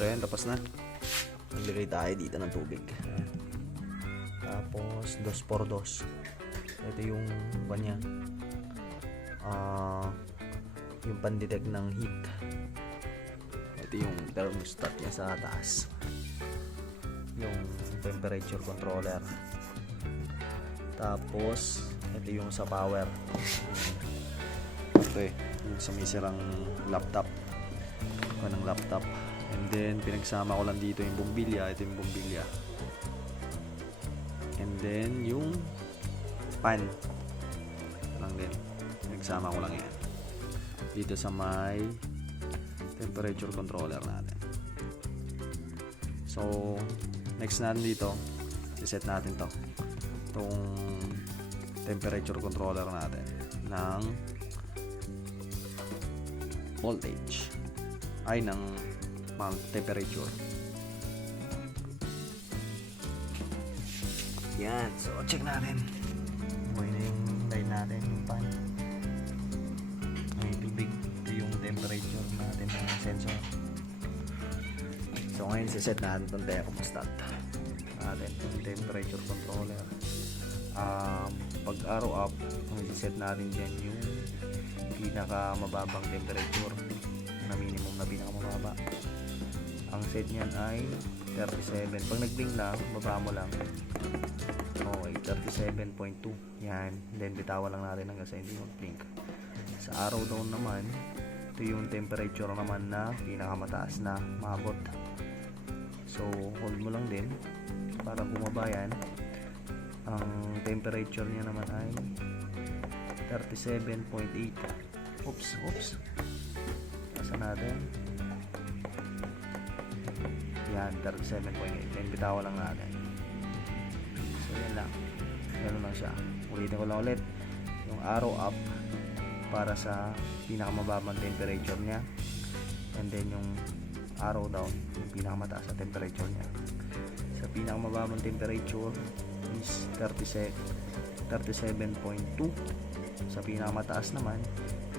So ayan, tapos na. Naglagay tayo dito ng tubig. Ayan. Tapos 2x2. Ito yung kanya yung pandetect ng heat. Ito yung thermostat niya sa taas, yung temperature controller. Tapos ito yung sa power. Ito yung sa may sirang laptop ng laptop. And then pinagsama ko lang dito yung bumbilya. Ito yung bumbilya. And then yung pan lang din, pinagsama ko lang yan dito sa may temperature controller natin. So next natin dito, iset natin itong temperature controller natin ng voltage ay ng temperature. Yan, so check natin. Okay na yung light natin, yung pan. May tubig. Ito yung temperature natin ng sensor. So ngayon siset natin itong thermostat natin, yung temperature controller. Pag araw up, ang siset natin dyan yung pinaka mababang temperature na minimum na pinaka mababa. Ang set nyan ay 37. Pag nag-blink na, baba mo lang. Okay, 37.2. Yan. Then bitawan lang natin hanggang sa hindi mag-blink. Sa araw daw naman, ito yung temperature naman na pinakamataas na maabot. So hold mo lang din para bumaba yan. Ang temperature niya naman ay 37.8. Oops. Nasa natin. Yan, 37.8. Then bitawan lang natin. So yan lang. Ganun lang siya. Ulitin ko lang ulit. Yung arrow up para sa pinakamababang temperature niya. And then yung arrow down, yung pinakamataas na temperature niya. Sa pinakamababang temperature is 37.2. Sa pinakamataas naman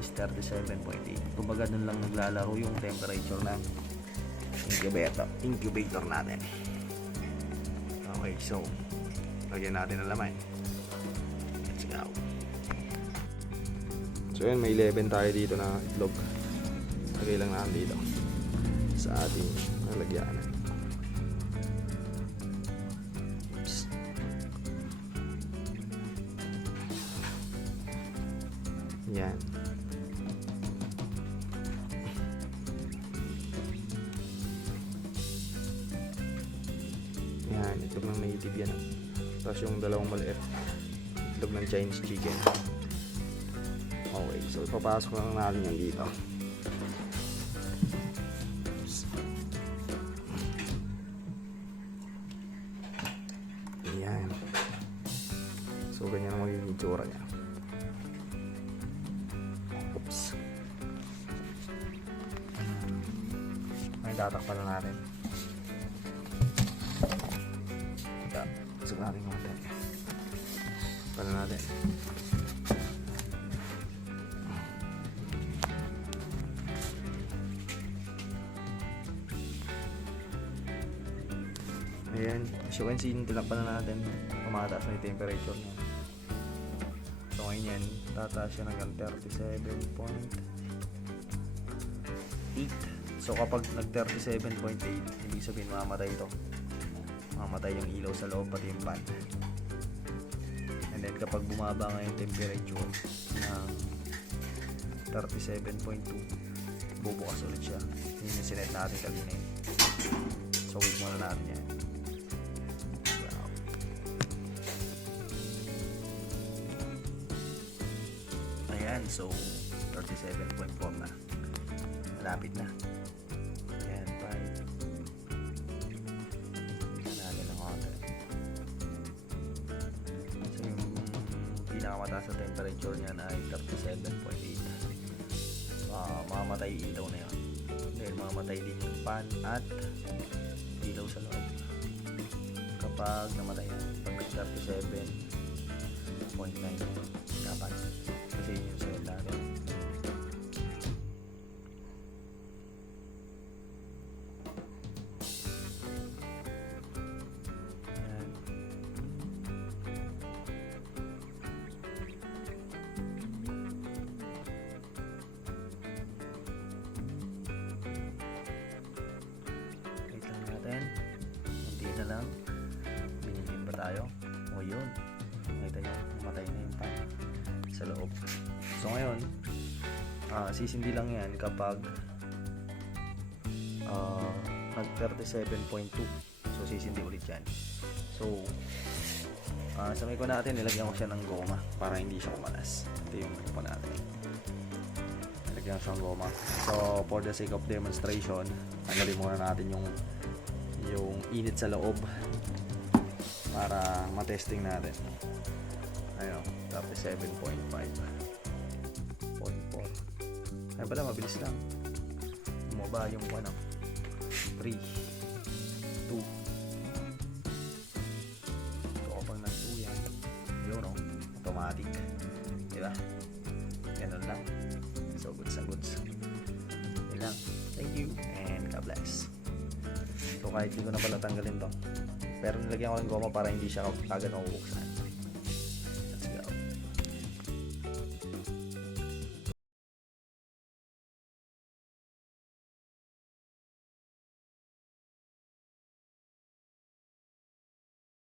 is 37.8. Kumbaga dun lang naglalaro yung temperature ng incubator natin. Okay, so lagyan natin ang laman. Let's go. So yun, may 11 tayo dito na itlog. Lagay lang natin dito sa ating lalagyanan. Oops. Yan. Yan, itlog ng native yan. Tapos yung dalawang maliit, itlog ng Chinese chicken. Okay, so ipapasok lang natin yan dito. Yan. So ganyan ang magiging tsura niya. Oops. May tatakpan na natin. Pasok natin konti. Pala natin. Ayan, as you can see, tinakpan na natin. Tumataas na yung temperature niya. So ngayon yan, tataas siya hanggang 37.8. So kapag nag 37.8, ibig sabihin mamamatay ito. Mamatay yung ilaw sa loob, pati yung pan. And then kapag bumaba nga yung temperature ng 37.2, bubukas ulit siya. Yun yung sinet natin kanina. So wait muna natin yan. Ayan, so 37.4 na. Malapit na. Ayan, 5. Pinakamataas sa temperature niya na ay 37.8. Mamamatay ilaw na yun. Dahil mamamatay din yung pan at ilaw sa loob kapag namatay yan. Pag nag 37.9 dapat, kasi yun yung set natin. tayo. O yun, nakita nyo, matay na yung pan sa loob. So ngayon, sisindi lang yan kapag nag 37.2. So sisindi ulit yan. So sa may ko natin, nilagyan ko siya ng goma para hindi siya kumalas. Ito yung ko natin, nilagyan siya ng goma. So for the sake of demonstration, tanggalin muna natin yung init sa loob para matesting natin. Ayun, 37.5 0.4. Ayun pala, mabilis lang. Bumaba yung 3 2 ito ko pang nag 2 yan. Yun o, automatic, diba? Ganun lang. So goods na goods. Yun lang. Thank you and God bless. So kahit di ko na pala tanggalin to, pero nilagyan ko ng goma para hindi siya agad mabubuksan.